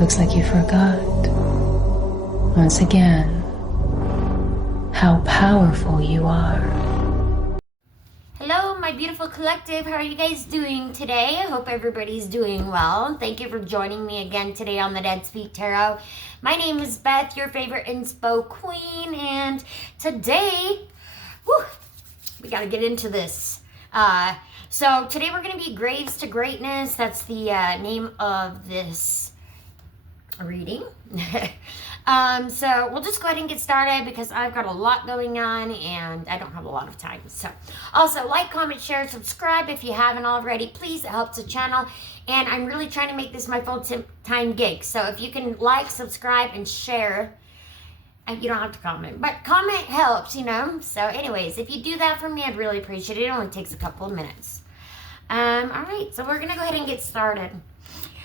Looks like you forgot, once again, how powerful you are. Hello, my beautiful collective. How are you guys doing today? I hope everybody's doing well. Thank you for joining me again today on the Dead Speak Tarot. My name is Beth, your favorite inspo queen, and today, we got to get into this. So today we're going to be Graves to Greatness. That's the name of this reading. So we'll just go ahead and get started because I've got a lot going on and I don't have a lot of time. So also like, comment, share, subscribe if you haven't already. Please, it helps the channel. And I'm really trying to make this my full-time gig. So if you can like, subscribe, and share, and you don't have to comment, but comment helps, you know. So anyways, if you do that for me, I'd really appreciate it. It only takes a couple of minutes. All right, so we're going to go ahead and get started.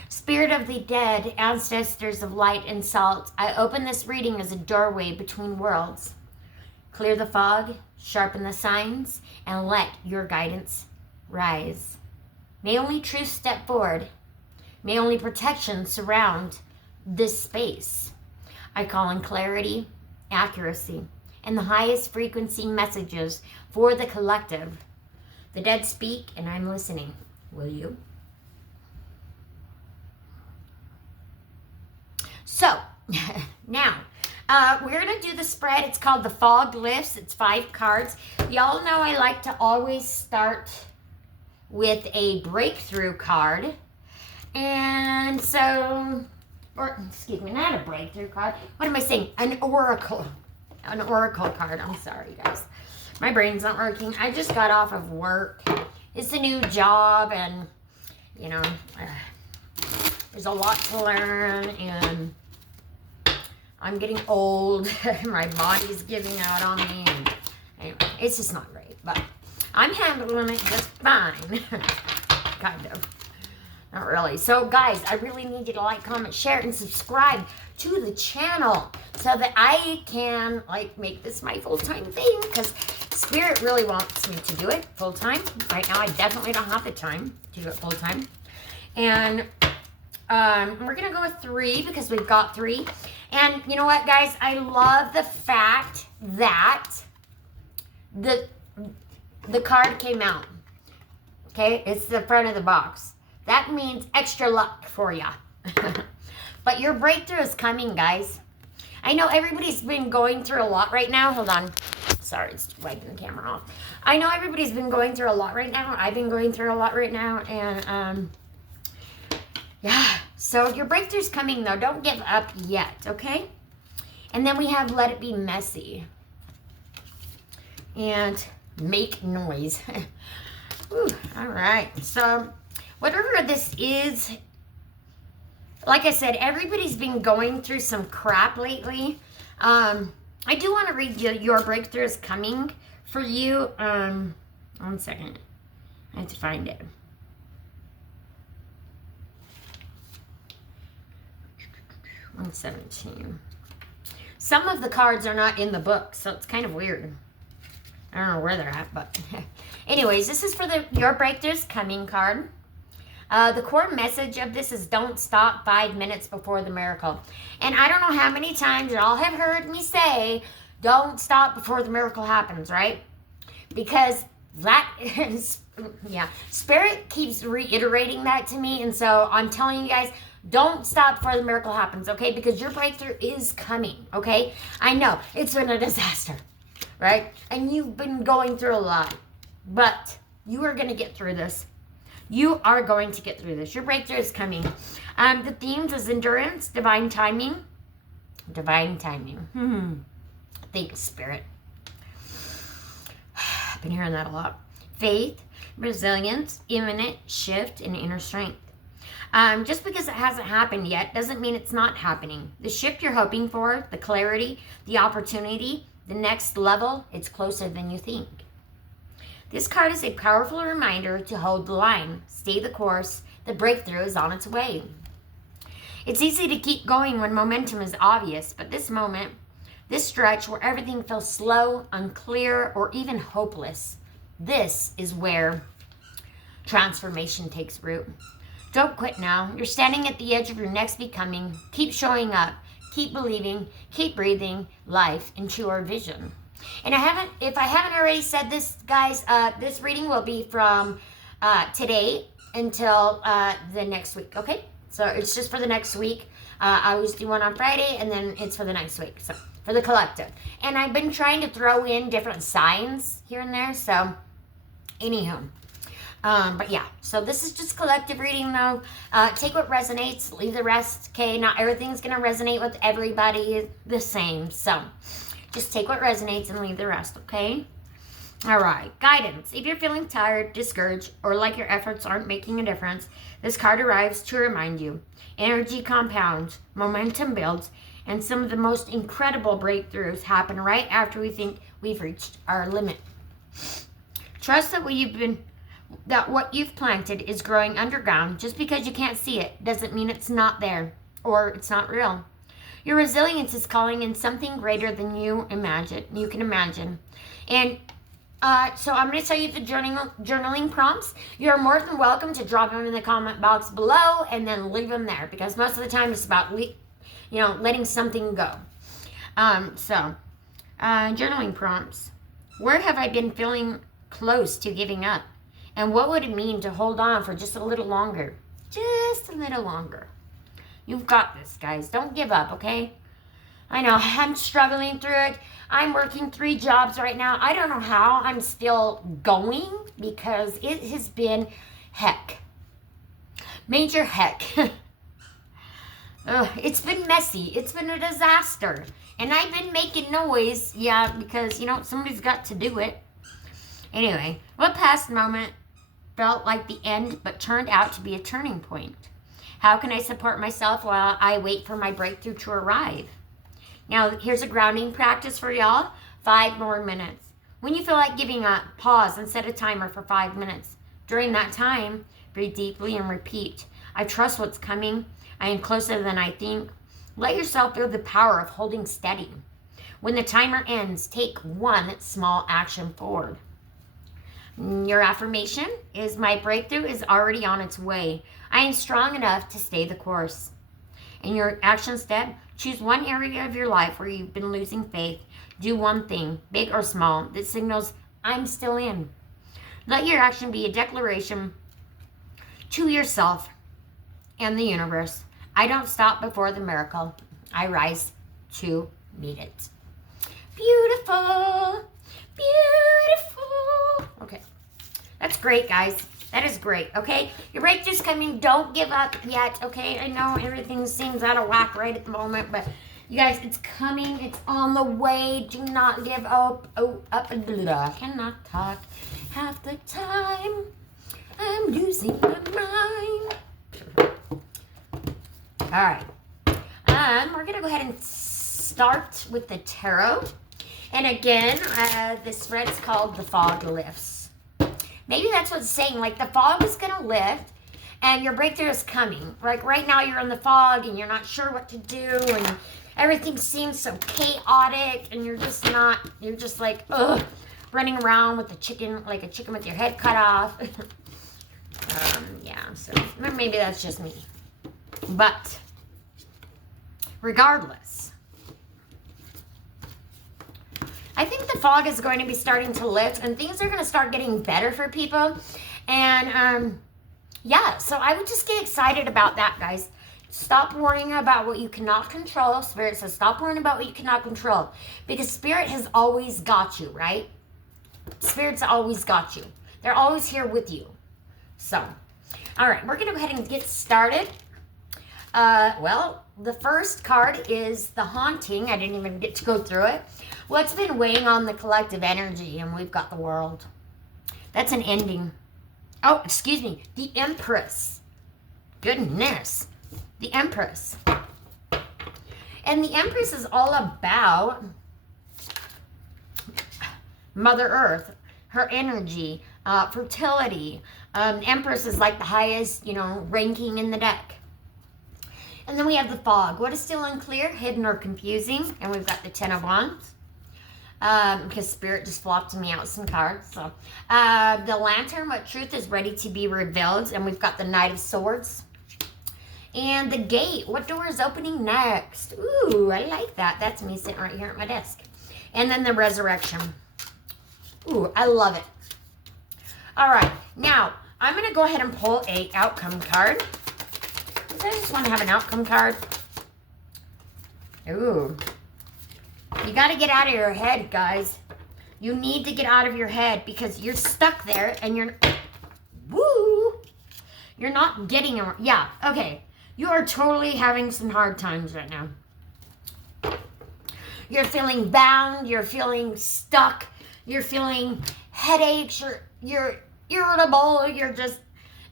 Spirit of the dead, ancestors of light and salt, I open this reading as a doorway between worlds. Clear the fog, sharpen the signs, and let your guidance rise. May only truth step forward. May only protection surround this space. I call in clarity, accuracy, and the highest frequency messages for the collective. The dead speak, and I'm listening. Will you? So, now, we're going to do the spread. It's called the Fog Lifts. It's 5 cards. Y'all know I like to always start with a breakthrough card. And so, or excuse me, not a breakthrough card. What am I saying? An oracle. An oracle card. I'm sorry, guys. My brain's not working. I just got off of work. It's a new job and, you know, there's a lot to learn, and I'm getting old. My body's giving out on me, and anyway, it's just not great, but I'm handling it just fine. Kind of. Not really. So, guys, I really need you to like, comment, share, and subscribe to the channel so that I can, like, make this my full-time thing, because Spirit really wants me to do it full-time. Right now, I definitely don't have the time to do it full-time. And we're going to go with 3 because we've got 3. And you know what, guys? I love the fact that the card came out. Okay? It's the front of the box. That means extra luck for ya. But your breakthrough is coming, guys. I know everybody's been going through a lot right now. Hold on. Sorry, it's wiping the camera off. I know everybody's been going through a lot right now. I've been going through a lot right now. And, yeah, so your breakthrough's coming, though. Don't give up yet, okay? And then we have Let It Be Messy. And Make Noise. Ooh, all right. So, whatever this is, like I said, everybody's been going through some crap lately. I do want to read you Your Breakthrough is Coming for you. 1 second. I have to find it. $117. Some of the cards are not in the book, so it's kind of weird. I don't know where they're at, but anyways, this is for the Your Breakthrough is Coming card. The core message of this is don't stop 5 minutes before the miracle. And I don't know how many times y'all have heard me say, don't stop before the miracle happens, right? Because that is, yeah, Spirit keeps reiterating that to me. And so I'm telling you guys, don't stop before the miracle happens, okay? Because your breakthrough is coming, okay? I know, it's been a disaster, right? And you've been going through a lot. But you are going to get through this. You are going to get through this. Your breakthrough is coming. The themes is endurance, divine timing. Divine timing. Thanks, Spirit. I've been hearing that a lot. Faith, resilience, imminent shift, and inner strength. Just because it hasn't happened yet doesn't mean it's not happening. The shift you're hoping for, the clarity, the opportunity, the next level, it's closer than you think. This card is a powerful reminder to hold the line, stay the course. The breakthrough is on its way. It's easy to keep going when momentum is obvious, but this moment, this stretch where everything feels slow, unclear, or even hopeless, this is where transformation takes root. Don't quit now. You're standing at the edge of your next becoming. Keep showing up. Keep believing. Keep breathing life into your vision. And if I haven't already said this, guys, this reading will be from today until the next week, okay? So it's just for the next week. I always do one on Friday, and then it's for the next week, so for the collective. And I've been trying to throw in different signs here and there, so anywho. But yeah, so this is just collective reading though. Take what resonates, leave the rest, okay? Not everything's gonna resonate with everybody the same, so just take what resonates and leave the rest, okay? All right, guidance. If you're feeling tired, discouraged, or like your efforts aren't making a difference, this card arrives to remind you. Energy compounds, momentum builds, and some of the most incredible breakthroughs happen right after we think we've reached our limit. Trust that what you've planted is growing underground. Just because you can't see it doesn't mean it's not there or it's not real. Your resilience is calling in something greater than you can imagine. And so I'm going to tell you the journaling prompts. You're more than welcome to drop them in the comment box below and then leave them there, because most of the time it's about letting something go. Journaling prompts. Where have I been feeling close to giving up? And what would it mean to hold on for just a little longer? Just a little longer. You've got this, guys. Don't give up, okay? I know, I'm struggling through it. I'm working 3 jobs right now. I don't know how I'm still going, because it has been heck. Major heck. It's been messy. It's been a disaster. And I've been making noise, because, somebody's got to do it. Anyway, what past moment felt like the end but turned out to be a turning point? How can I support myself while I wait for my breakthrough to arrive? Now, here's a grounding practice for y'all. 5 more minutes. When you feel like giving up, pause and set a timer for 5 minutes. During that time, breathe deeply and repeat. I trust what's coming. I am closer than I think. Let yourself feel the power of holding steady. When the timer ends, take one small action forward. Your affirmation is, my breakthrough is already on its way. I am strong enough to stay the course. And your action step, choose one area of your life where you've been losing faith. Do one thing, big or small, that signals, I'm still in. Let your action be a declaration to yourself and the universe. I don't stop before the miracle. I rise to meet it. Beautiful. Beautiful. Okay. That's great, guys. That is great, okay? Your breakthrough's coming. Don't give up yet, okay? I know everything seems out of whack right at the moment, but you guys, it's coming. It's on the way. Do not give up. I cannot talk half the time. I'm losing my mind. All right. We're going to go ahead and start with the tarot. And again, this spread is called The Fog Lifts. Maybe that's what it's saying. Like, the fog is going to lift and your breakthrough is coming. Like, right now you're in the fog and you're not sure what to do and everything seems so chaotic and you're just like, running around with a chicken with your head cut off. So maybe that's just me. But regardless, I think the fog is going to be starting to lift and things are going to start getting better for people. And so I would just get excited about that, guys. Stop worrying about what you cannot control. Spirit says stop worrying about what you cannot control, because Spirit has always got you, right? Spirit's always got you. They're always here with you. So, all right, we're going to go ahead and get started. The first card is the Haunting. I didn't even get to go through it. What's been weighing on the collective energy? And we've got the World. That's an ending. Oh, excuse me. The Empress. Goodness. The Empress. And the Empress is all about Mother Earth, her energy, fertility. Empress is like the highest, ranking in the deck. And then we have the Fog. What is still unclear, hidden, or confusing? And we've got the Ten of Wands. Because Spirit just flopped me out some cards. So, the Lantern, what truth is ready to be revealed? And we've got the Knight of Swords. And the gate, what door is opening next? Ooh, I like that. That's me sitting right here at my desk. And then the resurrection. Ooh, I love it. All right, now I'm going to go ahead and pull a outcome card. I just want to have an outcome card. Ooh. You got to get out of your head, guys. You need to get out of your head because you're stuck there and you're not getting it. Yeah, okay. You are totally having some hard times right now. You're feeling bound. You're feeling stuck. You're feeling headaches. You're irritable. You're just,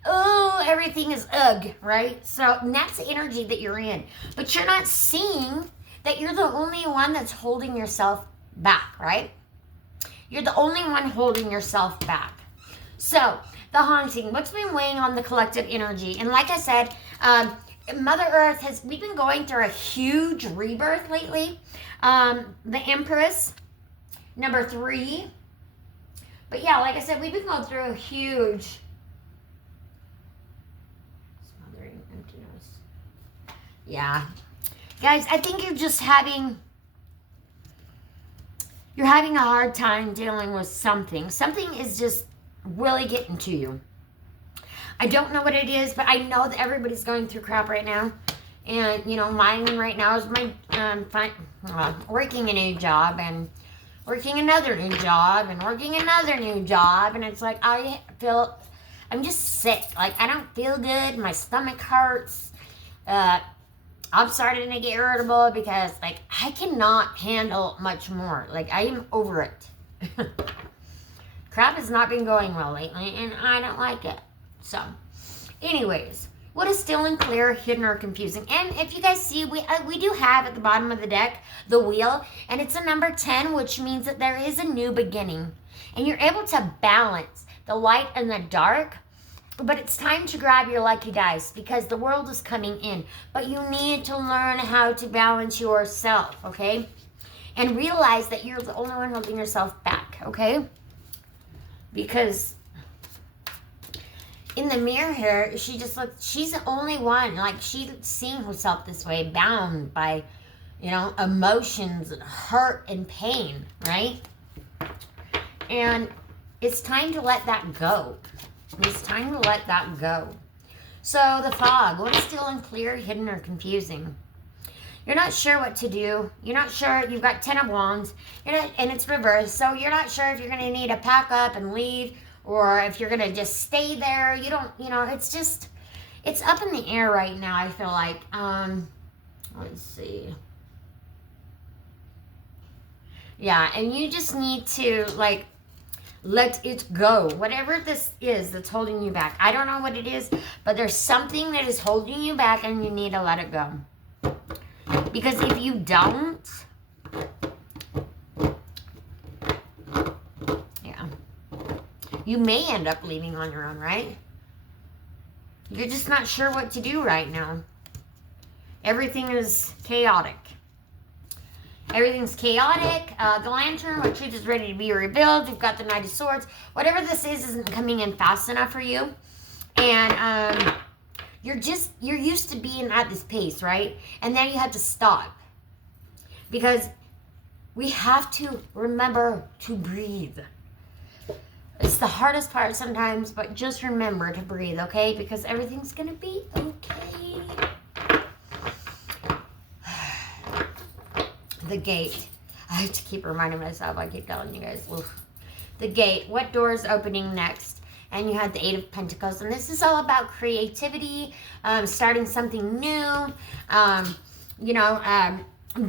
everything is ugh, right? So that's the energy that you're in. But you're not seeing that you're the only one that's holding yourself back, right? You're the only one holding yourself back. So the haunting, what's been weighing on the collective energy? And like I said, Mother Earth we've been going through a huge rebirth lately. The Empress, number 3. But yeah, like I said, we've been going through a huge smothering emptiness. Yeah. Guys, I think you're just having a hard time dealing with something. Something is just really getting to you. I don't know what it is, but I know that everybody's going through crap right now. And, you know, mine right now is my working a new job and working another new job and working another new job. And it's like I'm just sick. Like, I don't feel good. My stomach hurts. I'm starting to get irritable because, like, I cannot handle much more. Like, I am over it. Crap has not been going well lately, and I don't like it. So, anyways, what is still unclear, hidden, or confusing? And if you guys see, we do have at the bottom of the deck the wheel, and it's a number 10, which means that there is a new beginning. And you're able to balance the light and the dark, but it's time to grab your lucky dice because the world is coming in. But you need to learn how to balance yourself, okay? And realize that you're the only one holding yourself back, okay? Because in the mirror here, she just looks, she's the only one, like, she's seeing herself this way, bound by, you know, emotions and hurt and pain, right? And it's time to let that go. It's time to let that go. So the fog, what is still unclear, hidden, or confusing? You're not sure what to do. You're not sure. You've got 10 of Wands, and it's reversed. So you're not sure if you're going to need to pack up and leave or if you're going to just stay there. You don't, you know, it's just, it's up in the air right now, I feel like. Let's see. Yeah, and you just need to, like, let it go. Whatever this is that's holding you back. I don't know what it is, but there's something that is holding you back and you need to let it go. Because if you don't, yeah, you may end up leaving on your own, right? You're just not sure what to do right now. Everything is chaotic. Everything's chaotic. The Lantern, which is ready to be rebuilt. You've got the Knight of Swords. Whatever this is isn't coming in fast enough for you. And you're used to being at this pace, right? And then you have to stop. Because we have to remember to breathe. It's the hardest part sometimes, but just remember to breathe, okay? Because everything's going to be okay. The Gate. I have to keep reminding myself. I keep telling you guys. Oof. The Gate. What door is opening next? And you had the 8 of Pentacles. And this is all about creativity, starting something new,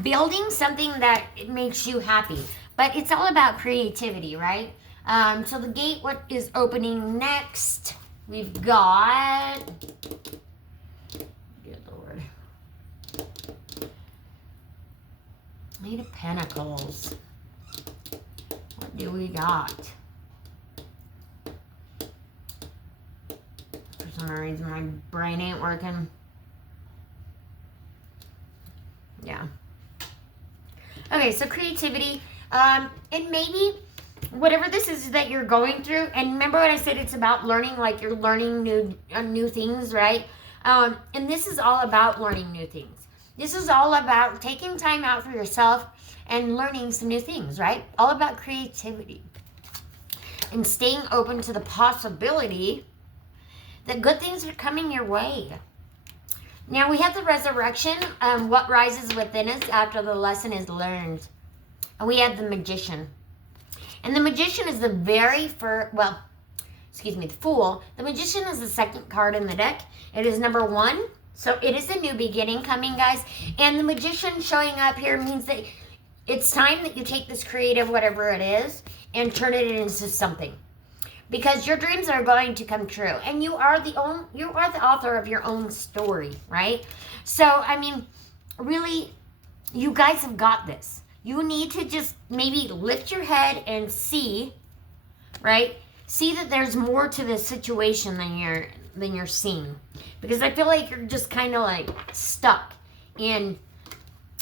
building something that makes you happy. But it's all about creativity, right? So the Gate, what is opening next? We've got... Good Lord. 8 of Pentacles. What do we got? For some reason, my brain ain't working. Yeah. Okay, so creativity. And maybe whatever this is that you're going through, and remember what I said, it's about learning, like you're learning new things, right? And this is all about learning new things. This is all about taking time out for yourself and learning some new things, right? All about creativity and staying open to the possibility that good things are coming your way. Now we have the resurrection, what rises within us after the lesson is learned. And we have the magician. And the magician is the very first, the fool. The magician is the second card in the deck. It is number 1. So it is a new beginning coming, guys. And the magician showing up here means that it's time that you take this creative, whatever it is, and turn it into something. Because your dreams are going to come true. And you are the author of your own story, right? So, I mean, really, you guys have got this. You need to just maybe lift your head and see, right? See that there's more to this situation than you're seeing. Because I feel like you're just kind of like stuck and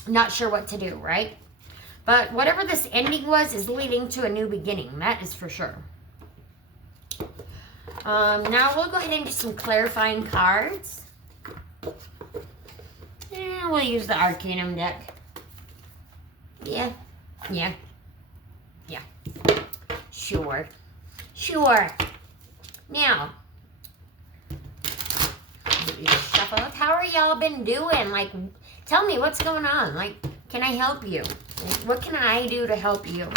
not sure what to do, right? But whatever this ending was is leading to a new beginning. That is for sure. Now we'll go ahead and do some clarifying cards. Yeah, we'll use the Arcanum deck. Yeah. Sure. Now, shuffle. How are y'all been doing? Like, tell me what's going on. Like, can I help you? Like, what can I do to help you?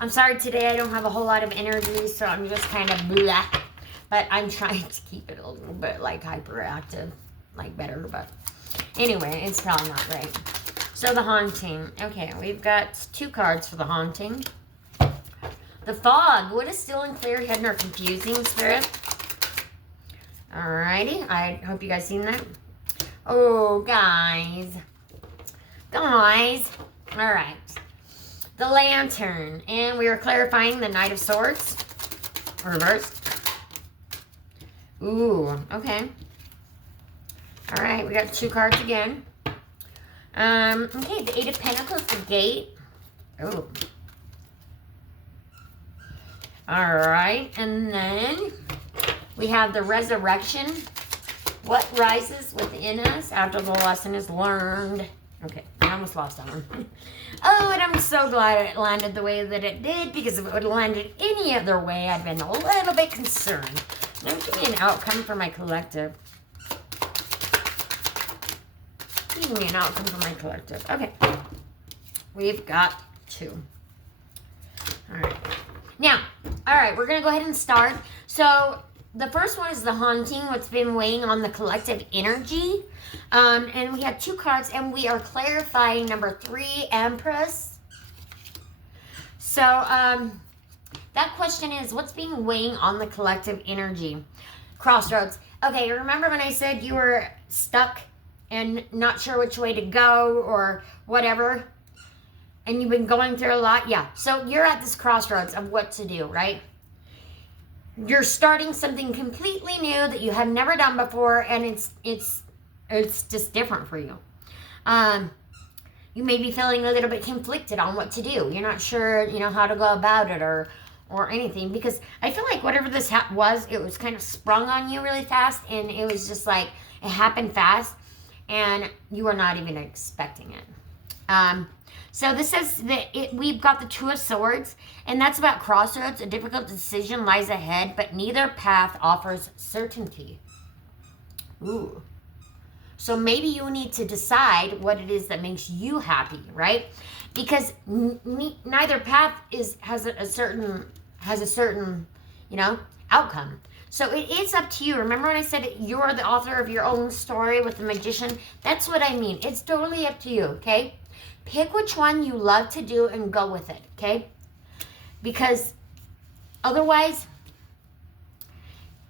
I'm sorry today I don't have a whole lot of energy, so I'm just kind of blah. But I'm trying to keep it a little bit like hyperactive, like better. But anyway, it's probably not right. So the haunting. Okay, we've got 2 cards for the haunting. The fog. What is still unclear, hidden, or confusing, Spirit? Alrighty. I hope you guys seen that. Oh, guys. Alright. The lantern. And we are clarifying the Knight of Swords. Reversed. Ooh, okay. Alright, we got 2 cards again. Okay, the 8 of Pentacles, the gate. Oh. Alright, and then we have the resurrection. What rises within us after the lesson is learned. Okay, I almost lost that one. Oh, and I'm so glad it landed the way that it did, because if it would have landed any other way, I'd been a little bit concerned. Now give me an outcome for my collective. Give me an outcome for my collective. Okay. We've got 2. All right. Now, all right, we're going to go ahead and start. So the first one is the haunting, what's been weighing on the collective energy. And we have 2 cards, and we are clarifying number 3, Empress. So that question is, what's being weighing on the collective energy? Crossroads. Okay, remember when I said you were stuck and not sure which way to go or whatever? And you've been going through a lot? Yeah. So you're at this crossroads of what to do, right? You're starting something completely new that you have never done before, and it's just different for you. You may be feeling a little bit conflicted on what to do. You're not sure, how to go about it or anything, because I feel like whatever this was, it was kind of sprung on you really fast, and it was just like it happened fast, and you were not even expecting it. So this says that we've got the 2 of Swords, and that's about crossroads. A difficult decision lies ahead, but neither path offers certainty. Ooh. So maybe you need to decide what it is that makes you happy, right? Because neither path has a certain outcome. So it is up to you. Remember when I said you're the author of your own story with the magician? That's what I mean. It's totally up to you, okay? Pick which one you love to do and go with it, okay? Because otherwise,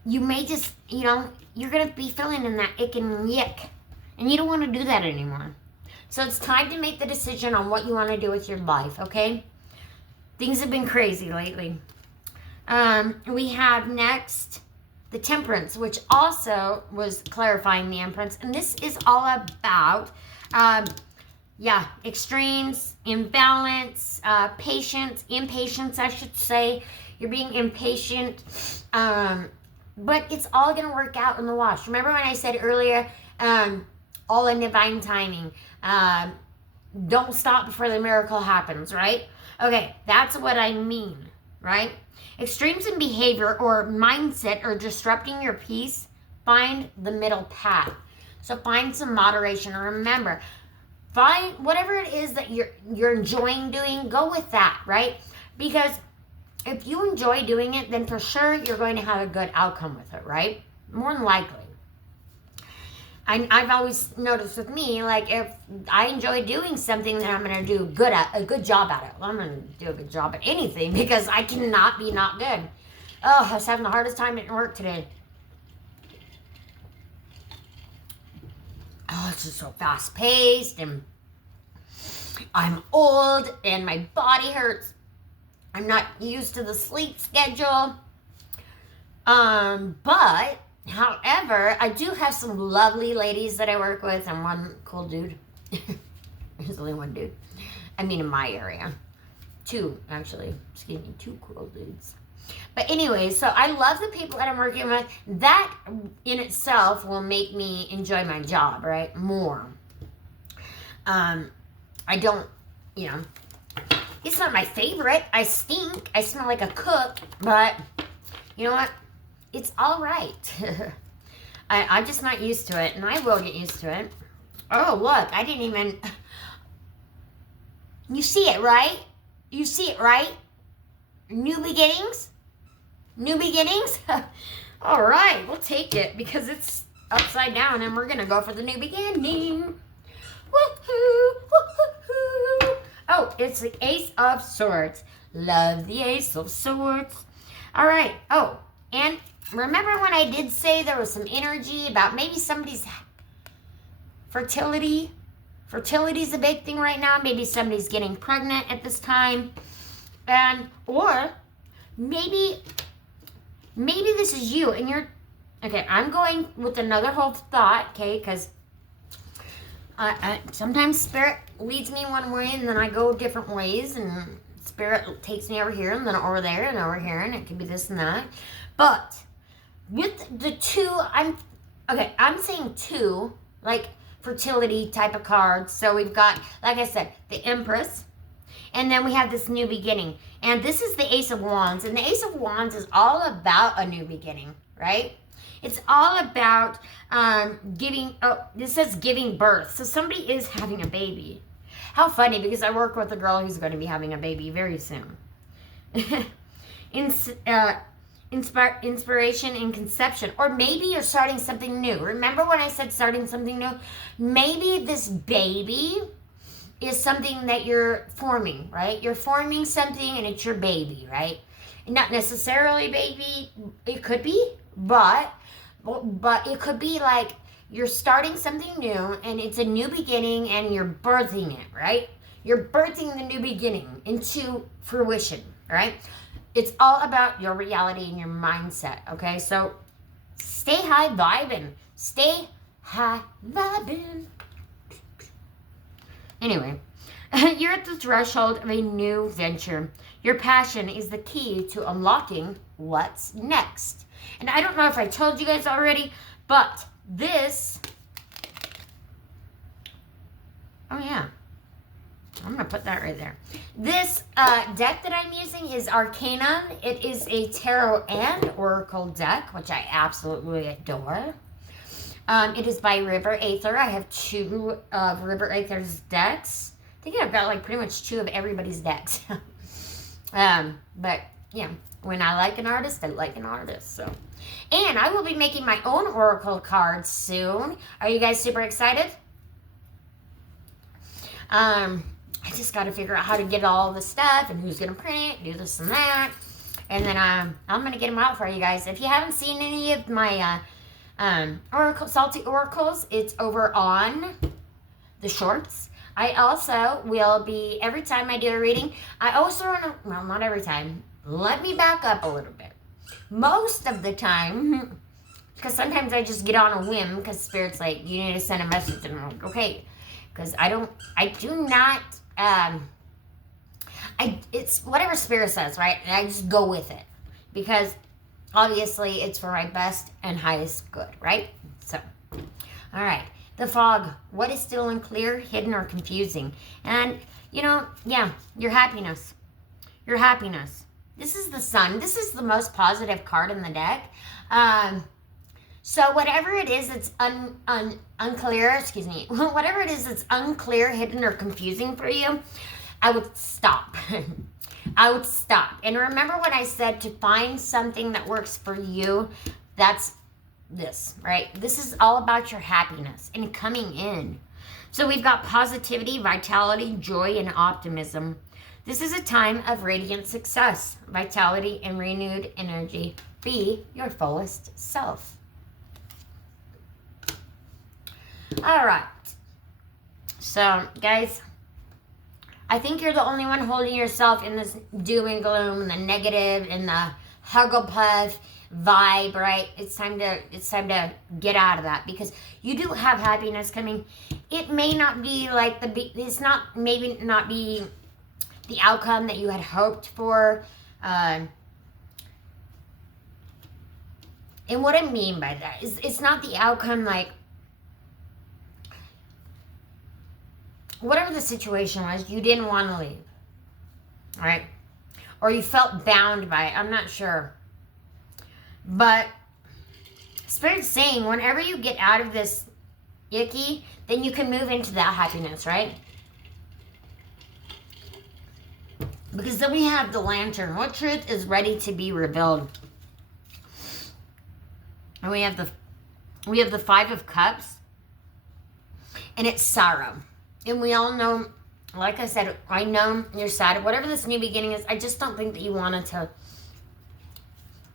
you may just, you're going to be feeling in that ick and yick. And you don't want to do that anymore. So it's time to make the decision on what you want to do with your life, okay? Things have been crazy lately. We have next the Temperance, which also was clarifying the Empress. And this is all about, extremes, imbalance, patience, impatience, I should say. you're being impatient, but it's all going to work out in the wash. Remember when I said earlier, all in divine timing. Don't stop before the miracle happens, right? Okay, that's what I mean, right? Extremes in behavior or mindset are disrupting your peace. Find the middle path. So find some moderation. Remember, find whatever it is that you're enjoying doing, go with that, right? Because if you enjoy doing it, then for sure you're going to have a good outcome with it, right? More than likely. I've always noticed with me, like if I enjoy doing something, then I'm going to do a good job at it. Well, I'm going to do a good job at anything because I cannot be not good. Oh, I was having the hardest time at work today. Oh, it's just so fast paced and I'm old and my body hurts. I'm not used to the sleep schedule. But however, I do have some lovely ladies that I work with and one cool dude. There's only one dude. I mean, in my area. Two, actually. Excuse me, two cool dudes. But anyway, so I love the people that I'm working with. That in itself will make me enjoy my job, right? More. I don't, it's not my favorite. I stink. I smell like a cook. But you know what? It's all right. I'm just not used to it, and I will get used to it. Oh, look, I didn't even... You see it, right? You see it, right? New beginnings? New beginnings? All right, we'll take it because it's upside down, and we're going to go for the new beginning. Woohoo! Woohoo! Oh, it's the Ace of Swords. Love the Ace of Swords. All right. Oh, and remember when I did say there was some energy about maybe somebody's fertility? Fertility's a big thing right now. Maybe somebody's getting pregnant at this time. Or maybe this is you and you're, okay, I'm going with another whole thought, okay, because sometimes spirit leads me one way and then I go different ways and spirit takes me over here and then over there and over here and it could be this and that. But with the two, I'm saying two, like fertility type of cards. So we've got, like I said, the Empress, and then we have this new beginning. And this is the Ace of Wands. And the Ace of Wands is all about a new beginning, right? It's all about giving, this says giving birth. So somebody is having a baby. How funny, because I work with a girl who's going to be having a baby very soon. Inspiration and conception. Or maybe you're starting something new. Remember when I said starting something new? Maybe this baby is something that you're forming, right? You're forming something and it's your baby, right? Not necessarily baby, it could be, but it could be like you're starting something new and it's a new beginning and you're birthing it, right? You're birthing the new beginning into fruition, right? It's all about your reality and your mindset, okay? So stay high vibing. Stay high vibing. Anyway, you're at the threshold of a new venture. Your passion is the key to unlocking what's next. And I don't know if I told you guys already, but this... Oh, yeah. I'm going to put that right there. This deck that I'm using is Arcanum. It is a tarot and oracle deck, which I absolutely adore. It is by River Aether. I have two of River Aether's decks. I think I've got like pretty much two of everybody's decks. But yeah, when I like an artist, I like an artist. So, and I will be making my own oracle cards soon. Are you guys super excited? I just got to figure out how to get all the stuff and who's going to print it, do this and that. And then I'm going to get them out for you guys. If you haven't seen any of my Salty Oracles, it's over on the shorts. I also will be, every time I do a reading, I also run well, not every time. Let me back up a little bit. Most of the time, because sometimes I just get on a whim because Spirit's like, you need to send a message. And I'm like, okay. Because I do not, it's whatever Spirit says, right? And I just go with it. because obviously it's for my best and highest good, right? So, all right. The fog. What is still unclear, hidden, or confusing? And, yeah, your happiness. Your happiness. This is the Sun. This is the most positive card in the deck. So whatever it is that's unclear, whatever it is that's unclear, hidden, or confusing for you, I would stop. I would stop. And remember when I said to find something that works for you, that's this, right? This is all about your happiness and coming in. So we've got positivity, vitality, joy, and optimism. This is a time of radiant success, vitality, and renewed energy. Be your fullest self. All right. So, guys, I think you're the only one holding yourself in this doom and gloom, the negative, and the Hugglepuff vibe, right? It's time to get out of that, because you do have happiness coming. It may not be like maybe not be the outcome that you had hoped for. And what I mean by that is it's not the outcome, like whatever the situation was, you didn't want to leave, right? Or you felt bound by it. I'm not sure. But Spirit's saying whenever you get out of this icky, then you can move into that happiness, right? Because then we have the Lantern. What truth is ready to be revealed? And we have the Five of Cups. And it's sorrow. And we all know, like I said, I know you're sad. Whatever this new beginning is, I just don't think that you wanted to.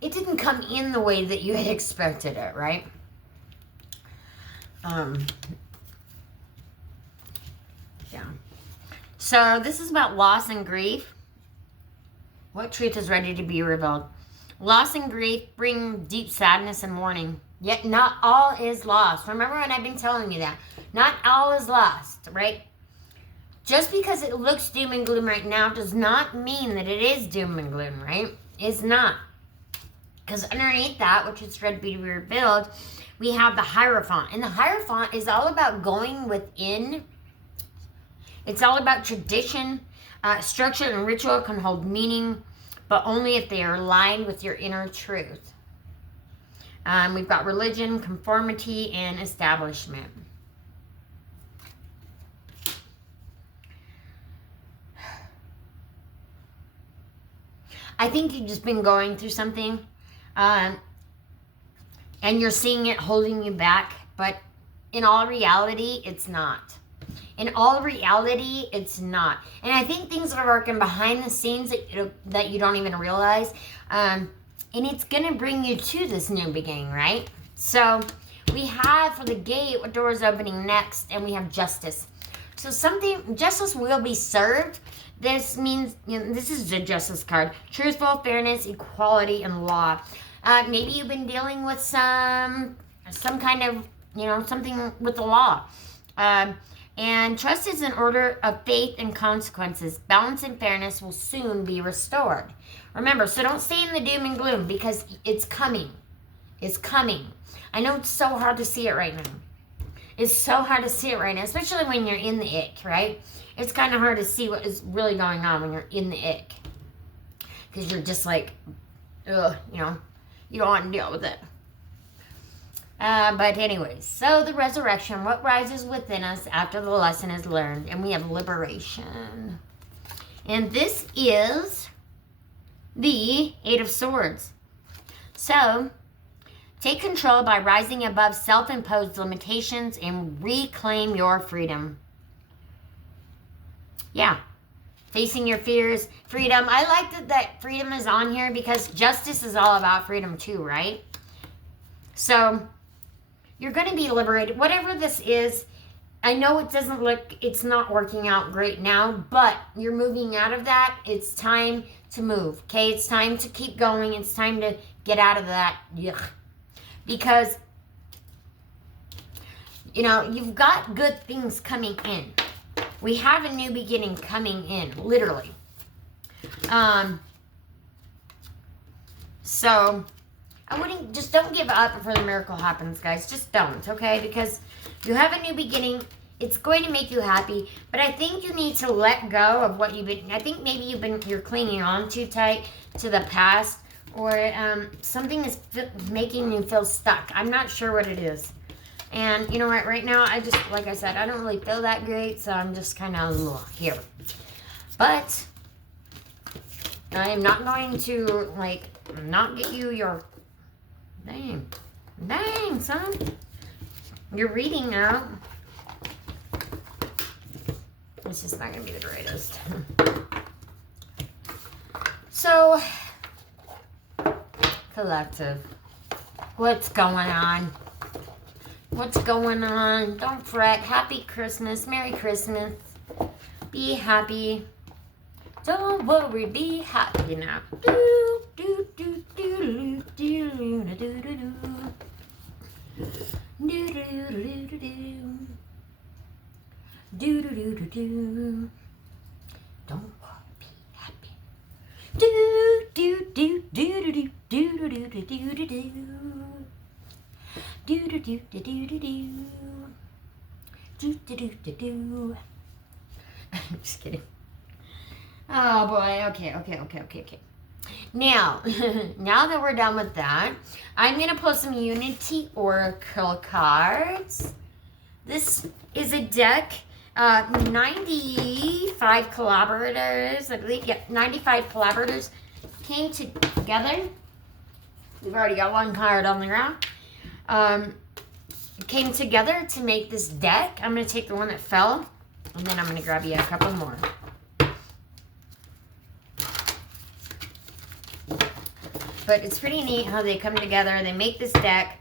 It didn't come in the way that you had expected it, right? Yeah. So this is about loss and grief. What truth is ready to be revealed? Loss and grief bring deep sadness and mourning. Yet not all is lost. Remember when I've been telling you that? Not all is lost, right? Just because it looks doom and gloom right now does not mean that it is doom and gloom, right? It's not. Because underneath that, which is ready to be revealed, we have the Hierophant. And the Hierophant is all about going within. It's all about tradition. Structure and ritual can hold meaning, but only if they are aligned with your inner truth. We've got religion, conformity, and establishment. I think you've just been going through something, and you're seeing it holding you back, but in all reality, it's not. In all reality, it's not. And I think things are working behind the scenes that you don't even realize. And it's going to bring you to this new beginning, right? So we have for the gate, what door is opening next? And we have justice. So justice will be served. This means, this is the justice card. Truthful, fairness, equality, and law. Maybe you've been dealing with some kind of, something with the law. And trust is an order of faith and consequences. Balance and fairness will soon be restored. Remember, so don't stay in the doom and gloom, because it's coming. It's coming. I know it's so hard to see it right now. It's so hard to see it right now, especially when you're in the ick, right? It's kind of hard to see what is really going on when you're in the ick. Because you're just like, ugh, you don't want to deal with it. But anyways, so the resurrection, what rises within us after the lesson is learned, and we have liberation. And this is the Eight of Swords. So, take control by rising above self-imposed limitations and reclaim your freedom. Yeah, facing your fears, freedom. I like that freedom is on here, because justice is all about freedom too, right? So, you're going to be liberated. Whatever this is, I know it's not working out great now, but you're moving out of that. It's time to move, okay? It's time to keep going. It's time to get out of that. Yuck. Because, you've got good things coming in. We have a new beginning coming in, literally. So don't give up before the miracle happens, guys. Just don't, okay? Because you have a new beginning. It's going to make you happy, but I think you need to let go of what I think maybe you're clinging on too tight to the past, or something is making you feel stuck. I'm not sure what it is. And you know what, right now, like I said, I don't really feel that great, so I'm just kind of here. But I am not going to, not get you your, dang, son. You're reading out. It's just not going to be the greatest. So, collective. What's going on? What's going on? Don't fret. Happy Christmas. Merry Christmas. Be happy. Don't worry. Be happy now. Do, do, do, do, do, do, do, do, do, do. Do, do, do, do, do, do. Do, do, do, do, do. Don't worry. Be happy. Do, do, do, do, do, do, do, do, do, do, do, do. Do do do do do do do do do do do. I'm just kidding. Oh boy. Okay. Now, now that we're done with that, I'm gonna pull some Unity Oracle cards. This is a deck. 95 collaborators, I believe. Yeah, 95 collaborators came together. We've already got one card on the ground. Came together to make this deck. I'm going to take the one that fell, and then I'm going to grab you a couple more. But it's pretty neat how they come together. They make this deck.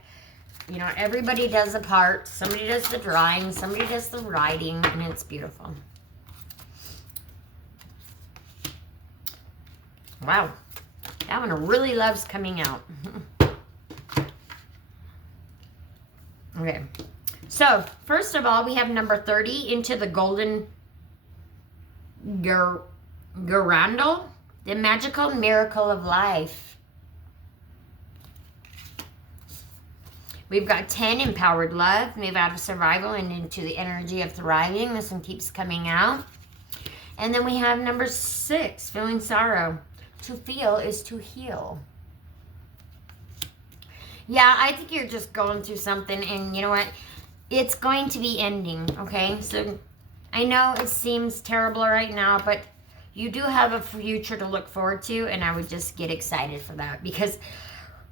You know, everybody does a part. Somebody does the drawing. Somebody does the writing, and it's beautiful. Wow. That one really loves coming out. Okay, so first of all, we have number 30 into the golden Girandol, the magical miracle of life. We've got 10, empowered love, move out of survival and into the energy of thriving. This one keeps coming out. And then we have number 6, feeling sorrow. To feel is to heal. Yeah, I think you're just going through something, and you know what? It's going to be ending, okay? So I know it seems terrible right now, but you do have a future to look forward to, and I would just get excited for that because,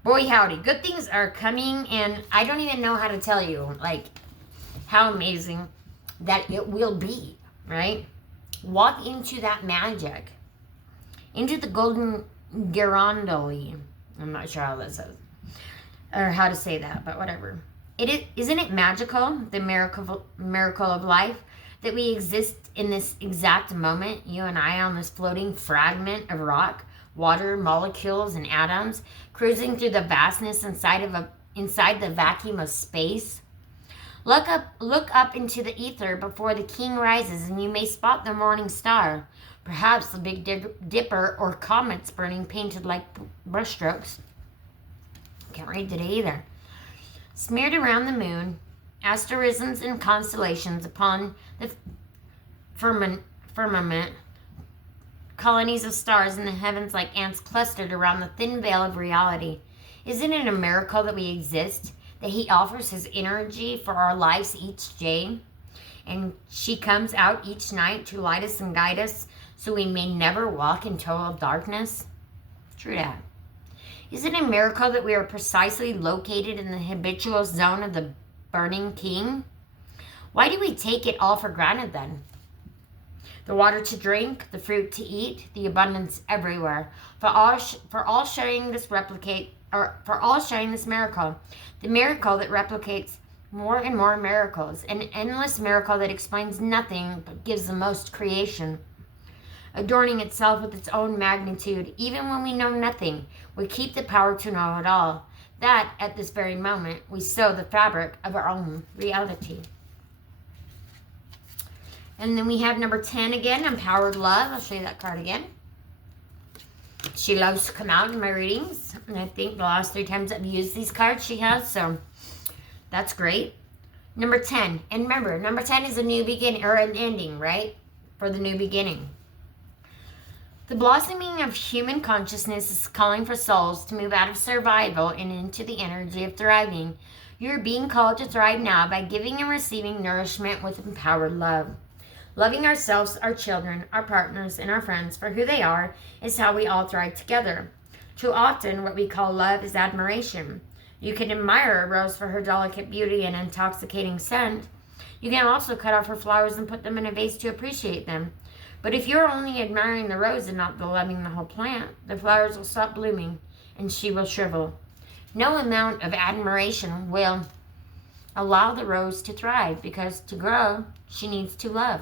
boy, howdy, good things are coming, and I don't even know how to tell you, how amazing that it will be, right? Walk into that magic, into the golden Girandoli. I'm not sure how that says. Or how to say that, but whatever. Isn't it magical, the miracle of life, that we exist in this exact moment, you and I, on this floating fragment of rock, water, molecules, and atoms, cruising through the vastness inside the vacuum of space? Look up into the ether before the king rises, and you may spot the morning star, perhaps the Big Dipper or comets burning painted like brushstrokes. Can't read today either. Smeared around the moon, asterisms and constellations upon the firmament, colonies of stars in the heavens like ants clustered around the thin veil of reality. Isn't it a miracle that we exist, that he offers his energy for our lives each day, and she comes out each night to light us and guide us so we may never walk in total darkness? True that. Is it a miracle that we are precisely located in the habitual zone of the burning king? Why do we take it all for granted then? The water to drink, the fruit to eat, the abundance everywhere. For all sharing this miracle, the miracle that replicates more and more miracles, an endless miracle that explains nothing but gives the most creation, adorning itself with its own magnitude. Even when we know nothing, we keep the power to know it all. That, at this very moment, we sew the fabric of our own reality. And then we have number 10 again, empowered love. I'll show you that card again. She loves to come out in my readings. And I think the last 3 times I've used these cards she has. So that's great. Number 10. And remember, number 10 is a new beginning or an ending, right? For the new beginning. The blossoming of human consciousness is calling for souls to move out of survival and into the energy of thriving. You're being called to thrive now by giving and receiving nourishment with empowered love. Loving ourselves, our children, our partners, and our friends for who they are is how we all thrive together. Too often, what we call love is admiration. You can admire a rose for her delicate beauty and intoxicating scent. You can also cut off her flowers and put them in a vase to appreciate them. But if you're only admiring the rose and not loving the whole plant, the flowers will stop blooming and she will shrivel. No amount of admiration will allow the rose to thrive because to grow, she needs to love.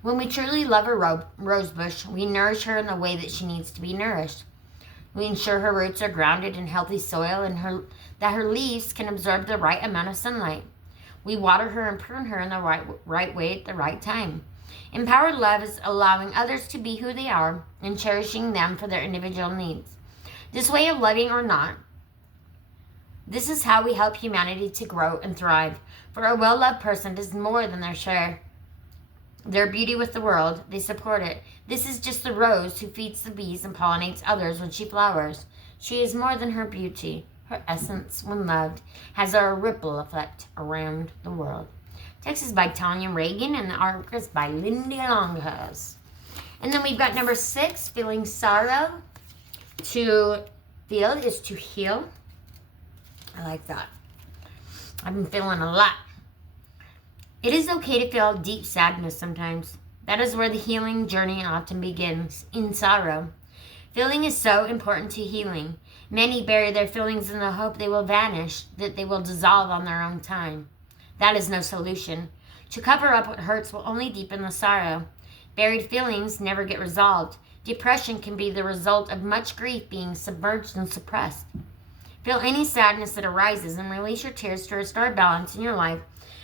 When we truly love a rose bush, we nourish her in the way that she needs to be nourished. We ensure her roots are grounded in healthy soil and that her leaves can absorb the right amount of sunlight. We water her and prune her in the right way at the right time. Empowered love is allowing others to be who they are and cherishing them for their individual needs. This way of loving or not, this is how we help humanity to grow and thrive. For a well-loved person does more than their share. Their beauty with the world, they support it. This is just the rose who feeds the bees and pollinates others when she flowers. She is more than her beauty. Her essence, when loved, has a ripple effect around the world. Text is by Tanya Reagan and the artwork is by Lindy Longhurst. And then we've got number 6, feeling sorrow. To feel is to heal. I like that. I've been feeling a lot. It is okay to feel deep sadness sometimes. That is where the healing journey often begins, in sorrow. Feeling is so important to healing. Many bury their feelings in the hope they will vanish, that they will dissolve on their own time. That is no solution. To cover up what hurts will only deepen the sorrow. Buried feelings never get resolved. Depression can be the result of much grief being submerged and suppressed. Feel any sadness that arises and release your tears to restore balance in your life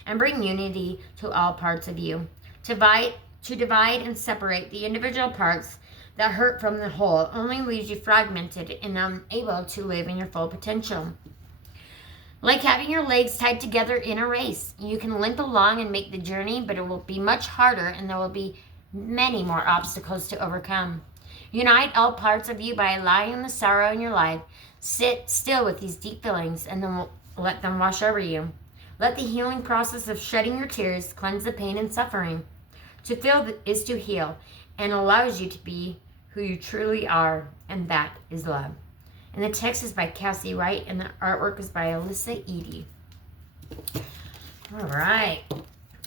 and bring unity to all parts of you. To divide and separate the individual parts that hurt from the whole only leaves you fragmented and unable to live in your full potential. Like having your legs tied together in a race. You can limp along and make the journey, but it will be much harder and there will be many more obstacles to overcome. Unite all parts of you by allowing the sorrow in your life. Sit still with these deep feelings and then let them wash over you. Let the healing process of shedding your tears cleanse the pain and suffering. To feel is to heal and allows you to be who you truly are, and that is love. And the text is by Cassie Wright and the artwork is by Alyssa Edie. All right.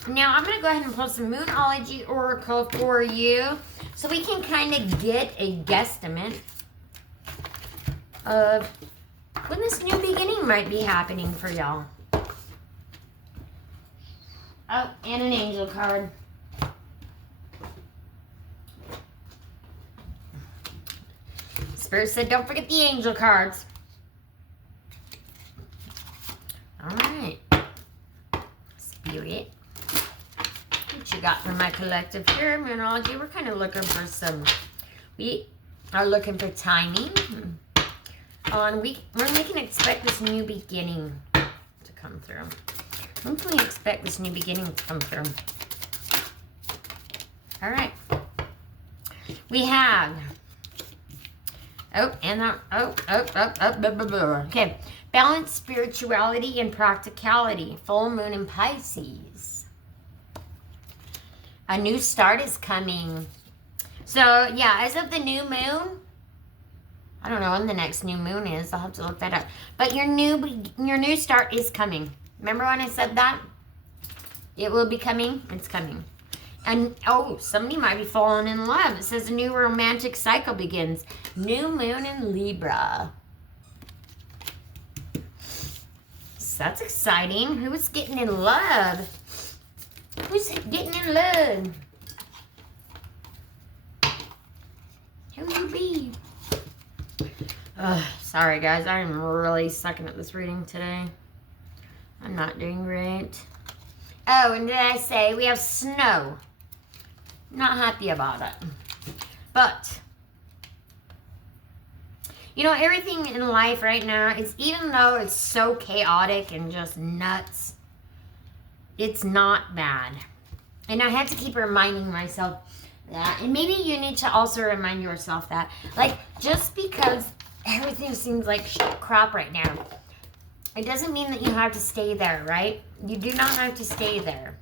Now I'm going to go ahead and pull some Moonology Oracle for you so we can kind of get a guesstimate of when this new beginning might be happening for y'all. Oh, and an angel card. Spirit said, don't forget the angel cards. All right. Spirit. What you got for my collective here, Moonology? We're kind of looking for some... We are looking for timing. And we can expect this new beginning to come through. When can we expect this new beginning to come through? All right. We have... Okay. Balance, spirituality, and practicality. Full moon in Pisces. A new start is coming. So, yeah, as of the new moon, I don't know when the next new moon is. I'll have to look that up. But your new start is coming. Remember when I said that? It will be coming. It's coming. And, oh, somebody might be falling in love. It says a new romantic cycle begins. New moon in Libra. So that's exciting. Who's getting in love? Who's getting in love? Who you be? Sorry, guys. I'm really sucking at this reading today. I'm not doing great. Oh, and did I say we have snow? Not happy about it. But You know, everything in life right now is, even though it's so chaotic and just nuts, it's not bad. And I have to keep reminding myself that. And maybe you need to also remind yourself that. Like, just because everything seems like crap right now, it doesn't mean that you have to stay there, right? You do not have to stay there.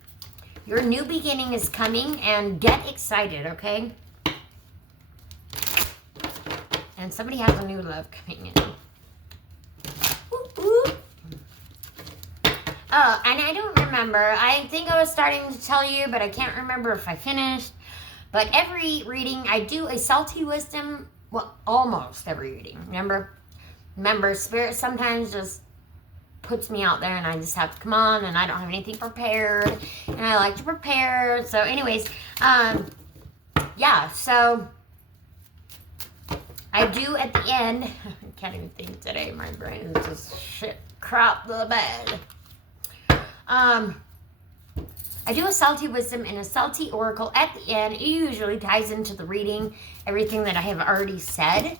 Your new beginning is coming, and get excited, okay? And somebody has a new love coming in. Ooh, ooh. Oh, and I don't remember. I think I was starting to tell you, but I can't remember if I finished. But every reading, I do a salty wisdom. Well, almost every reading. Remember, Spirit sometimes just puts me out there, and I just have to come on, and I don't have anything prepared, and I like to prepare. So anyways, yeah, so I do at the end. I can't even think today. My brain is just shit crap the bed. I do a salty wisdom and a salty oracle at the end. It usually ties into the reading, everything that I have already said.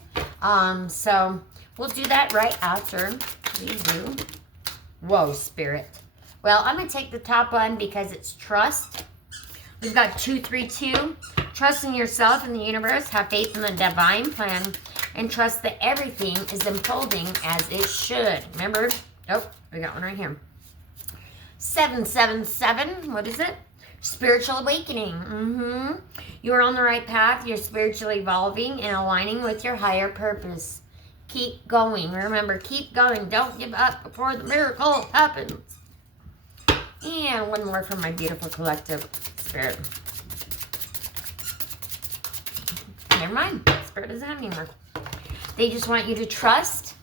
So we'll do that right after we do. Whoa, Spirit. Well, I'm going to take the top one because it's trust. We've got 232. Trust in yourself and the universe. Have faith in the divine plan. And trust that everything is unfolding as it should. Remember? Oh, we got one right here. 777. What is it? Spiritual awakening. You are on the right path. You're spiritually evolving and aligning with your higher purpose. Keep going. Remember, keep going. Don't give up before the miracle happens. And one more from my beautiful collective, Spirit. Never mind. Spirit doesn't have any more. They just want you to trust.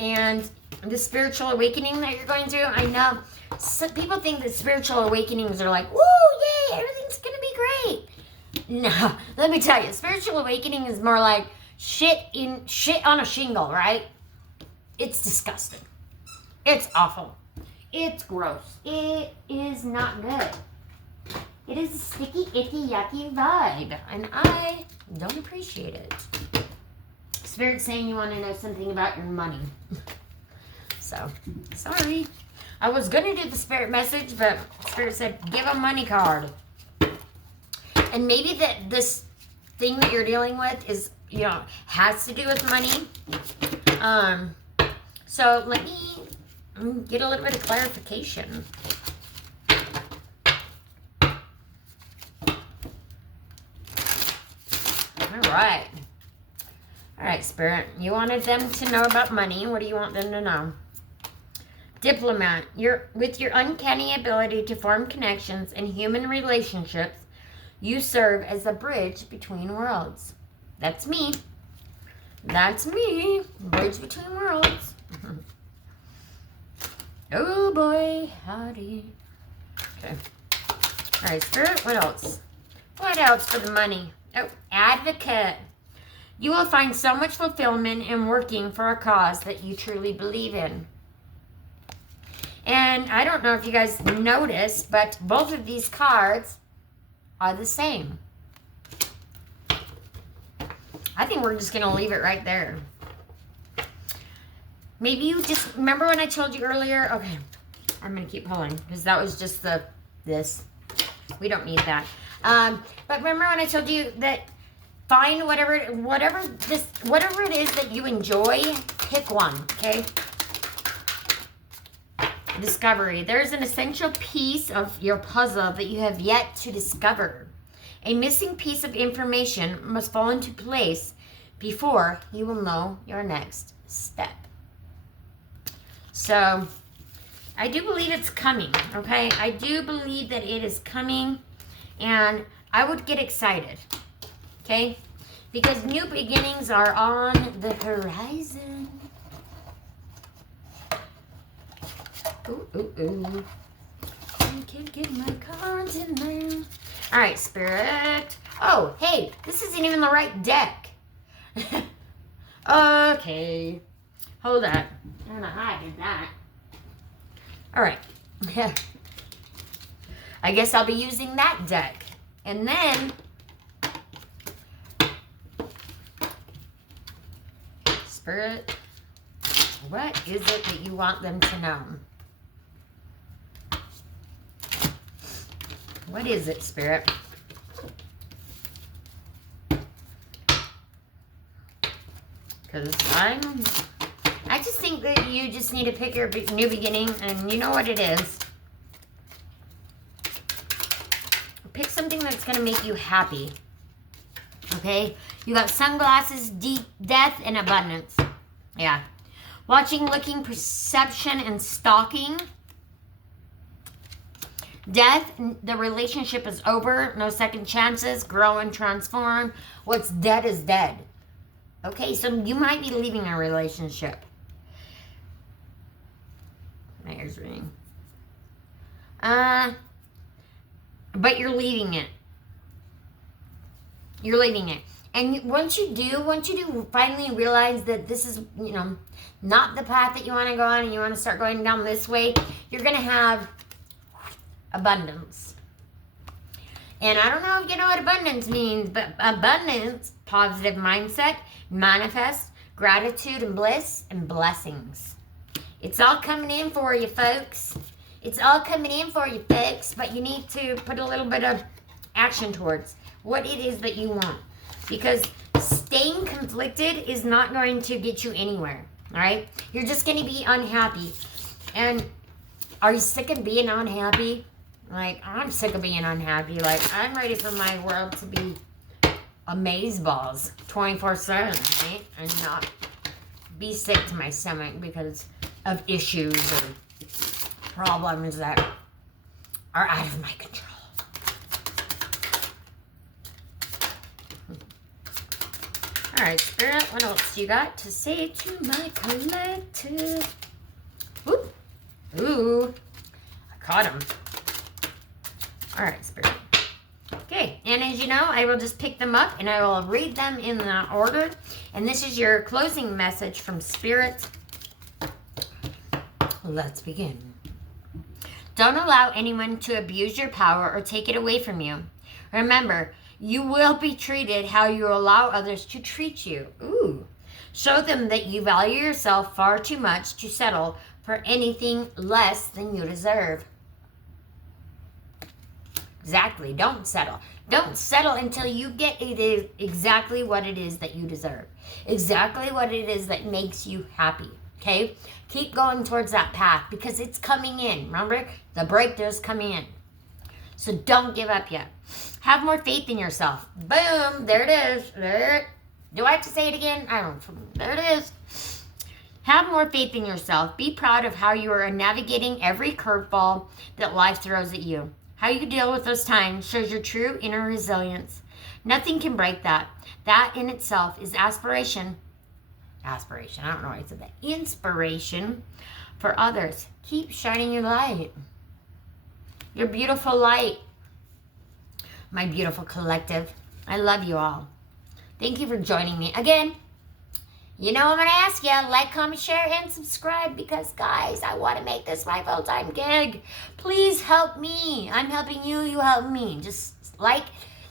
And the spiritual awakening that you're going through, I know some people think that spiritual awakenings are like, woo, yay, everything's going to be great. No, let me tell you, spiritual awakening is more like shit on a shingle, right? It's disgusting. It's awful. It's gross. It is not good. It is a sticky, icky, yucky vibe, and I don't appreciate it. Spirit's saying you want to know something about your money. So, sorry. I was going to do the Spirit message, but Spirit said, give a money card. And maybe that this thing that you're dealing with is, you know, has to do with money. So let me get a little bit of clarification. All right. All right, Spirit. You wanted them to know about money. What do you want them to know? Diplomat. With your uncanny ability to form connections in human relationships, you serve as a bridge between worlds. That's me. That's me. Bridge between worlds. Oh boy, howdy. Okay. All right, Spirit, what else? What else for the money? Oh, advocate. You will find so much fulfillment in working for a cause that you truly believe in. And I don't know if you guys noticed, but both of these cards are the same. I think we're just going to leave it right there. Maybe you just, remember when I told you earlier? Okay, I'm going to keep pulling because that was just this. We don't need that. But remember when I told you that find whatever it is that you enjoy, pick one, okay? Discovery. There's an essential piece of your puzzle that you have yet to discover. A missing piece of information must fall into place before you will know your next step. So, I do believe it's coming, okay? I do believe that it is coming, and I would get excited, okay? Because new beginnings are on the horizon. Ooh, ooh, ooh. I can't get my cards in there. All right, Spirit. Oh, hey, this isn't even the right deck. Okay. Hold on. I don't know how I did that. All right. I guess I'll be using that deck. And then Spirit, what is it that you want them to know? What is it, Spirit? Because I just think that you just need to pick your new beginning, and you know what it is. Pick something that's going to make you happy. Okay? You got sunglasses, death, and abundance. Yeah. Watching, looking, perception, and stalking. Death, the relationship is over. No second chances. Grow and transform. What's dead is dead. Okay, so you might be leaving a relationship. My ears ringing. But you're leaving it. You're leaving it. And once you do finally realize that this is, you know, not the path that you want to go on and you want to start going down this way, you're going to have abundance. And I don't know if you know what abundance means, but abundance, positive mindset, manifest, gratitude and bliss, and blessings. It's all coming in for you, folks. It's all coming in for you, folks, but you need to put a little bit of action towards what it is that you want. Because staying conflicted is not going to get you anywhere, all right? You're just going to be unhappy. And are you sick of being unhappy? Like, I'm sick of being unhappy. Like, I'm ready for my world to be amazeballs 24/7, right? And not be sick to my stomach because of issues or problems that are out of my control. All right, Spirit, what else you got to say to my collective? Ooh, I caught him. All right, Spirit. Okay, and as you know, I will just pick them up and I will read them in that order. And this is your closing message from Spirit. Let's begin. Don't allow anyone to abuse your power or take it away from you. Remember, you will be treated how you allow others to treat you. Ooh. Show them that you value yourself far too much to settle for anything less than you deserve. Exactly. Don't settle. Don't settle until you get exactly what it is that you deserve. Exactly what it is that makes you happy. Okay? Keep going towards that path because it's coming in. Remember? The breakthrough's coming in. So don't give up yet. Have more faith in yourself. Boom. There it is. There. Do I have to say it again? I don't know. There it is. Have more faith in yourself. Be proud of how you are navigating every curveball that life throws at you. How you deal with those times shows your true inner resilience. Nothing can break that. That in itself is aspiration. I don't know why I said that. Inspiration for others. Keep shining your light. Your beautiful light. My beautiful collective. I love you all. Thank you for joining me. Again, you know I'm going to ask you, like, comment, share, and subscribe because, guys, I want to make this my full-time gig. Please help me. I'm helping you. You help me. Just like,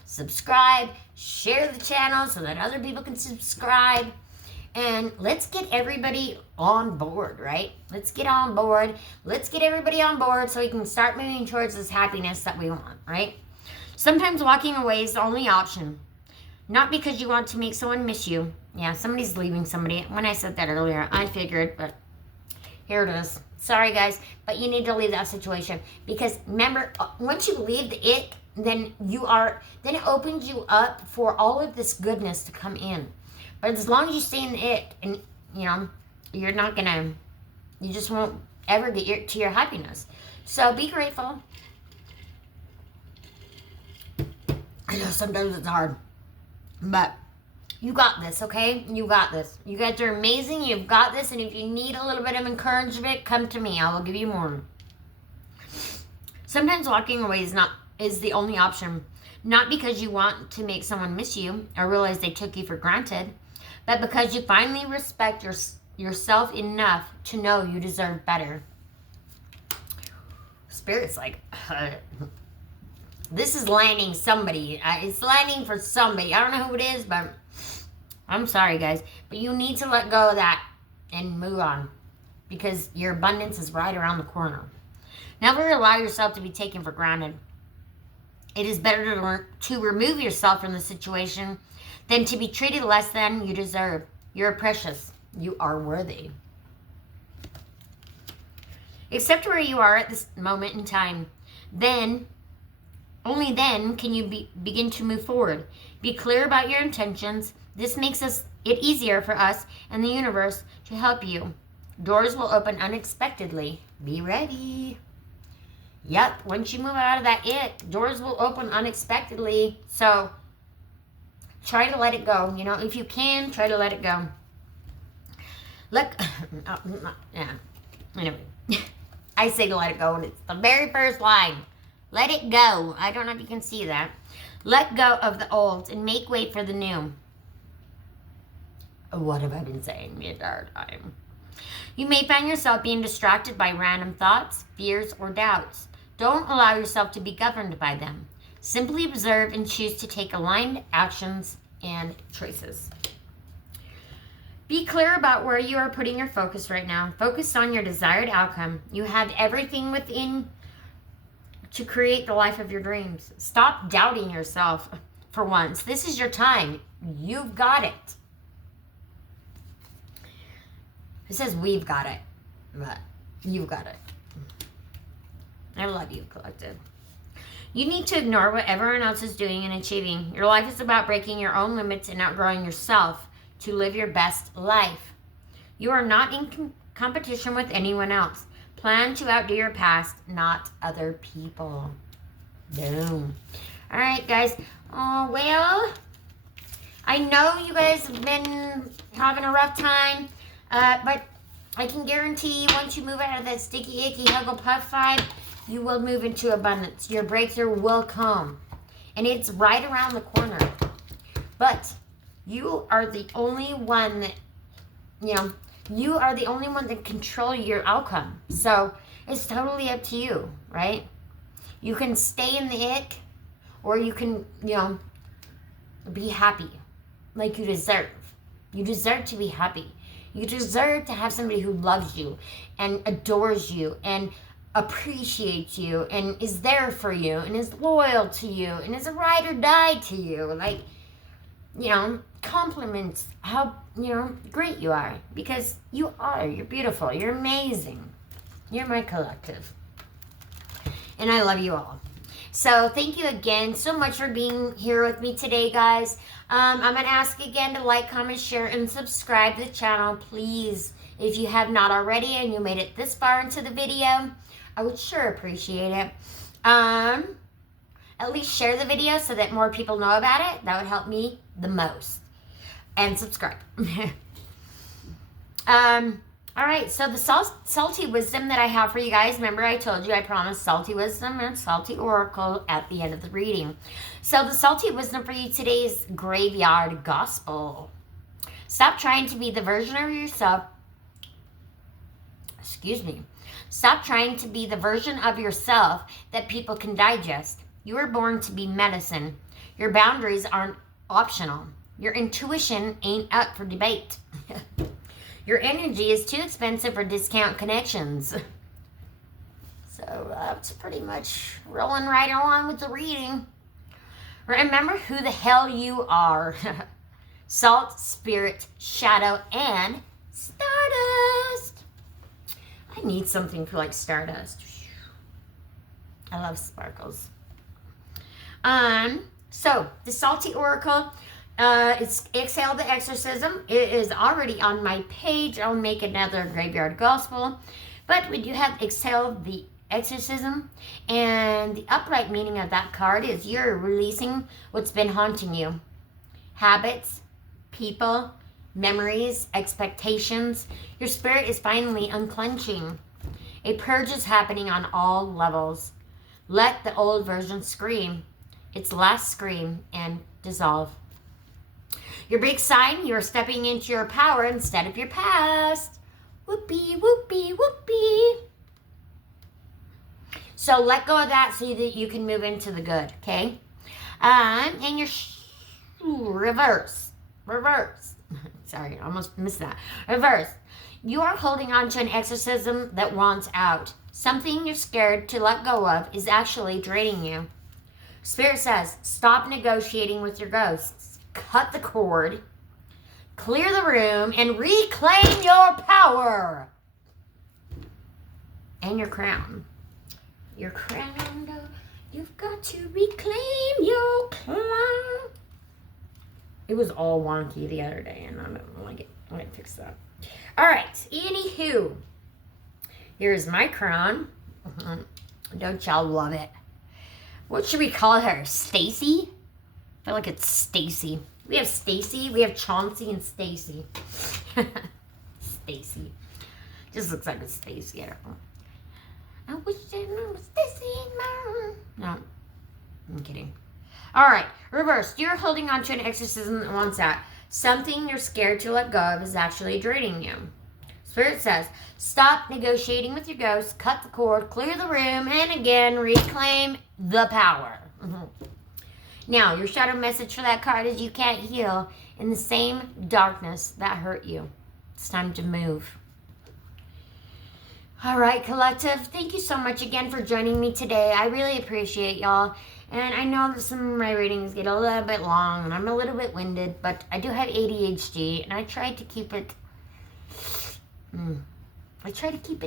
subscribe, share the channel so that other people can subscribe. And let's get everybody on board, right? Let's get on board. Let's get everybody on board so we can start moving towards this happiness that we want, right? Sometimes walking away is the only option. Not because you want to make someone miss you. Yeah, somebody's leaving somebody. When I said that earlier, I figured, but here it is. Sorry, guys, but you need to leave that situation. Because remember, once you leave it, then it opens you up for all of this goodness to come in. But as long as you stay in it, and you're not gonna, you just won't ever get to your happiness. So be grateful. I know sometimes it's hard, but you got this, okay? You got this. You guys are amazing. You've got this. And if you need a little bit of encouragement, come to me. I will give you more. Sometimes walking away is the only option. Not because you want to make someone miss you or realize they took you for granted, but because you finally respect yourself enough to know you deserve better. Spirit's like, this is landing somebody. It's landing for somebody. I don't know who it is, but I'm sorry, guys, but you need to let go of that and move on because your abundance is right around the corner. Never allow yourself to be taken for granted. It is better to remove yourself from the situation than to be treated less than you deserve. You're precious. You are worthy. Accept where you are at this moment in time. Then, only then can you begin to move forward. Be clear about your intentions. This makes it easier for us and the universe to help you. Doors will open unexpectedly. Be ready. Yep, once you move out of that doors will open unexpectedly. So, try to let it go. You know, if you can, try to let it go. Yeah. Anyway, I say to let it go, and it's the very first line. Let it go. I don't know if you can see that. Let go of the old and make way for the new. What have I been saying the entire time? You may find yourself being distracted by random thoughts, fears, or doubts. Don't allow yourself to be governed by them. Simply observe and choose to take aligned actions and choices. Be clear about where you are putting your focus right now. Focus on your desired outcome. You have everything within to create the life of your dreams. Stop doubting yourself for once. This is your time. You've got it. It says we've got it, but you've got it. I love you, collective. You need to ignore what everyone else is doing and achieving. Your life is about breaking your own limits and outgrowing yourself to live your best life. You are not in competition with anyone else. Plan to outdo your past, not other people. Boom. All right, guys. Oh, well, I know you guys have been having a rough time, but I can guarantee you once you move out of that sticky, icky, huggle, puff vibe, you will move into abundance. Your breakthrough will come, and it's right around the corner. But you are the only one that, you are the only one that control your outcome. So it's totally up to you, right? You can stay in the ick, or you can, be happy like you deserve. You deserve to be happy. You deserve to have somebody who loves you and adores you and appreciates you and is there for you and is loyal to you and is a ride or die to you. Like, compliments how, great you are, because you are. You're beautiful. You're amazing. You're my collective. And I love you all. So thank you again so much for being here with me today, guys. I'm going to ask again to like, comment, share, and subscribe to the channel, please. If you have not already and you made it this far into the video, I would sure appreciate it. At least share the video so that more people know about it. That would help me the most. And subscribe. All right, so the salty wisdom that I have for you guys, remember I told you I promised salty wisdom and salty oracle at the end of the reading. So the salty wisdom for you today is graveyard gospel. Stop trying to be the version of yourself. Stop trying to be the version of yourself that people can digest. You were born to be medicine. Your boundaries aren't optional. Your intuition ain't up for debate. Your energy is too expensive for discount connections. So that's pretty much rolling right along with the reading. Remember who the hell you are. Salt, spirit, shadow, and stardust. I need something for like stardust. I love sparkles. So the salty oracle, it's Exhale the Exorcism. It is already on my page. I'll make another graveyard gospel. But we do have Exhale the Exorcism. And the upright meaning of that card is you're releasing what's been haunting you. Habits, people, memories, expectations. Your spirit is finally unclenching. A purge is happening on all levels. Let the old version scream its last scream and dissolve. Your big sign, you're stepping into your power instead of your past. Whoopee, whoopee, whoopee. So let go of that so that you can move into the good, okay? And your reverse. Sorry, I almost missed that. Reverse. You are holding on to an exorcism that wants out. Something you're scared to let go of is actually draining you. Spirit says, stop negotiating with your ghosts. Cut the cord. Clear the room and reclaim your power. And your crown. Your crown, you've got to reclaim your crown. It was all wonky the other day, and I don't like it. I'm going to fix that. All right, anywho. Here's my crown. Don't y'all love it? What should we call her? Stacy? I feel like it's Stacy. We have Stacy, we have Chauncey, and Stacy. Stacy. Just looks like it's Stacy. I don't know. I wish I knew Stacy. No, I'm kidding. All right, reverse. You're holding on to an exorcism that wants out. Something you're scared to let go of is actually draining you. Spirit says, stop negotiating with your ghosts, cut the cord, clear the room, and again, reclaim the power. Now, your shadow message for that card is you can't heal in the same darkness that hurt you. It's time to move. All right, collective, thank you so much again for joining me today. I really appreciate y'all. And I know that some of my readings get a little bit long and I'm a little bit winded, but I do have ADHD and I try to keep it,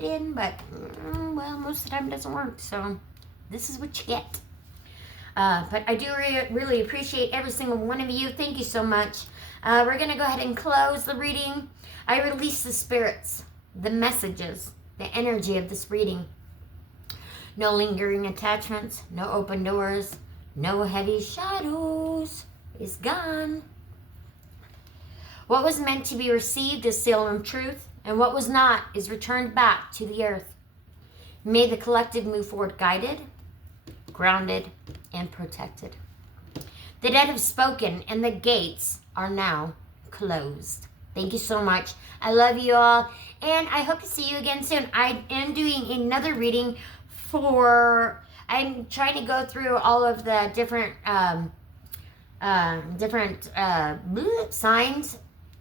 in, but, well, most of the time it doesn't work. So this is what you get. But I do really appreciate every single one of you. Thank you so much. We're going to go ahead and close the reading. I release the spirits, the messages, the energy of this reading. No lingering attachments, no open doors, no heavy shadows. It's gone. What was meant to be received is Salem truth, and what was not is returned back to the earth. May the collective move forward guided, grounded, and protected. The dead have spoken, and the gates are now closed. Thank you so much. I love you all, and I hope to see you again soon. I am doing another reading I'm trying to go through all of the different signs.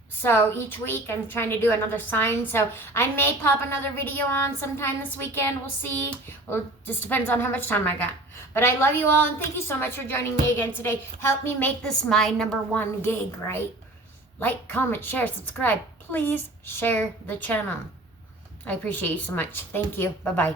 So each week I'm trying to do another sign. So I may pop another video on sometime this weekend. We'll see. Well, just depends on how much time I got. But I love you all, and thank you so much for joining me again today. Help me make this my #1 gig, right? Like, comment, share, subscribe. Please share the channel. I appreciate you so much. Thank you. Bye-bye.